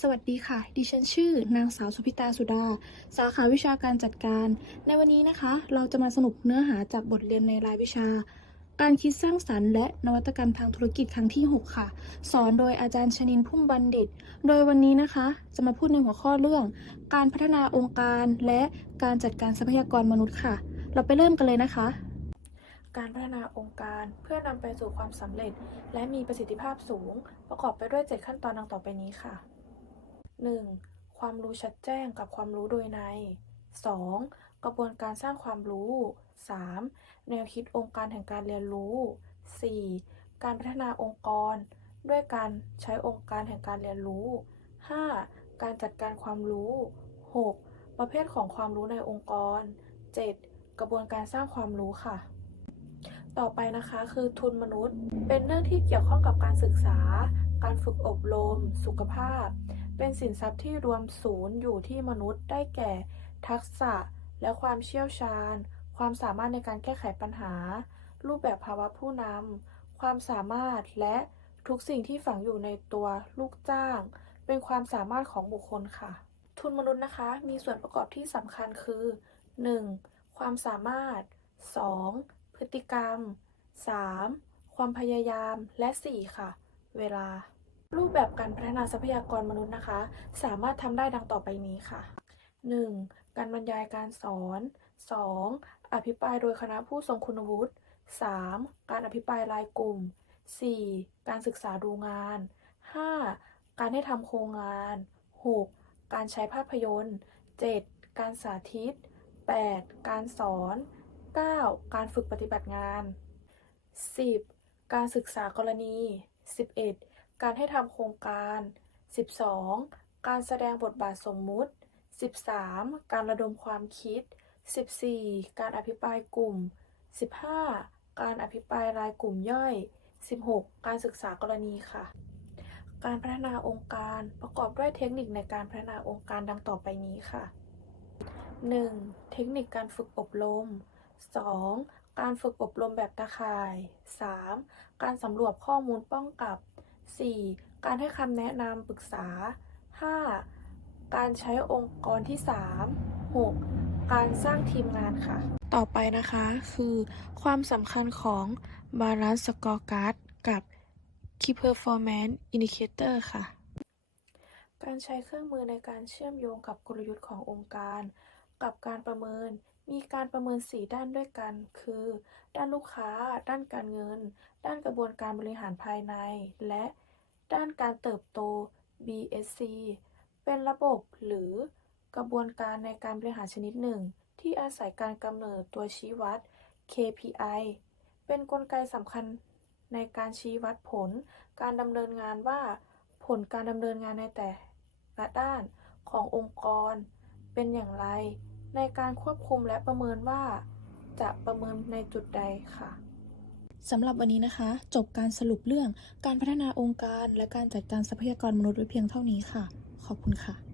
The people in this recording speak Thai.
สวัสดีค่ะ ดิฉันชื่อ นางสาวสุพิตาสุดา สาขาวิชาการจัดการ ในวันนี้นะคะ เราจะมาสรุปเนื้อหาจากบทเรียนในรายวิชา การคิดสร้างสรรค์และนวัตกรรมทางธุรกิจครั้งที่ 6 ค่ะ สอนโดยอาจารย์ชนินพุ่มบัณฑิต โดยวันนี้นะคะ จะมาพูดในหัวข้อเรื่อง การพัฒนาองค์การและการจัดการทรัพยากรมนุษย์ค่ะ เราไปเริ่มกันเลยนะคะการพัฒนาองค์การเพื่อนำไปสู่ความสำเร็จ และมีประสิทธิภาพสูง ประกอบไปด้วย 7 ขั้นตอนดังต่อไปนี้ค่ะ 1. ความรู้ชัดแจ้งกับความรู้โดยใน 2. กระบวนการสร้างความรู้ 3. แนวคิดองค์การแห่งการเรียนรู้ 4. การพัฒนาองค์กร ด้วยการใช้องค์การแห่งการเรียนรู้ 5. การจัดการความรู้ 6. ประเภทของความรู้ในองค์กร 7. กระบวนการสร้างความรู้ค่ะ ต่อไปนะคะคือทุนมนุษย์ เป็นเรื่องที่เกี่ยวข้องกับการศึกษา การฝึกอบรม สุขภาพ เป็นสินทรัพย์ที่รวมศูนย์อยู่ที่มนุษย์ได้แก่ ทักษะและความเชี่ยวชาญ ความสามารถในการแก้ไขปัญหา รูปแบบภาวะผู้นำความสามารถและทุกสิ่งที่ฝังอยู่ในตัวลูกจ้าง เป็นความสามารถของบุคคลค่ะ ทุนมนุษย์นะคะ มีส่วนประกอบที่สำคัญคือ 1. ความสามารถ 2. พฤติกรรม 3. ความพยายามและ 4. ค่ะ เวลา รูปแบบการพัฒนาทรัพยากรมนุษย์นะคะ สามารถทำได้ดังต่อไปนี้ค่ะ 1. การบรรยายการสอน 2. อภิปรายโดยคณะผู้ทรงคุณวุฒิ 3. การอภิปรายรายกลุ่ม 4. การศึกษาดูงาน 5. การให้ทำโครงงาน 6. การใช้ภาพยนตร์ 7. การสาธิต 8. การสอน 9. การฝึกปฏิบัติงาน 10. การศึกษากรณี 11. การให้ทำโครงการ 12. การแสดงบทบาทสมมุติ 13. การระดมความคิด 14. การอภิปรายกลุ่ม 15. การอภิปรายรายกลุ่มย่อย 16. การศึกษากรณีค่ะ การพัฒนาองค์การประกอบด้วยเทคนิคในการพัฒนาองค์การดังต่อไปนี้ค่ะ 1. เทคนิคการฝึกอบรม 2. การฝึกอบรมแบบตาข่าย 3. การสำรวจข้อมูลป้องกับ 4. การให้คำแนะนำปรึกษา 5. การใช้องค์กรที่ 3 6. การสร้างทีมงานค่ะ ต่อไปนะคะคือความสำคัญของ Balance Scorecard กับ Key Performance Indicator ค่ะ การใช้เครื่องมือในการเชื่อมโยงกับกลยุทธ์ขององค์การ กับการประเมินมีการประเมิน 4 ด้านด้วยกัน คือ ด้านลูกค้า ด้านการเงิน ด้านกระบวนการบริหารภายใน และ ด้านการเติบโต BSC เป็นระบบหรือกระบวนการในการบริหารชนิดหนึ่ง ที่อาศัยการกำเนิดตัวชี้วัด KPI เป็นนกลไกสำคัญในการชี้วัดผล การดำเนินงานว่า ผลการดำเนินงานในแต่ละด้านขององค์กร เป็นอย่างไร ในการควบคุมและประเมินว่า จะประเมินในจุดใดค่ะ สำหรับวันนี้นะคะ จบการสรุปเรื่องการพัฒนาองค์การ และการจัดการทรัพยากรมนุษย์ไว้เพียงเท่านี้ค่ะ ขอบคุณค่ะ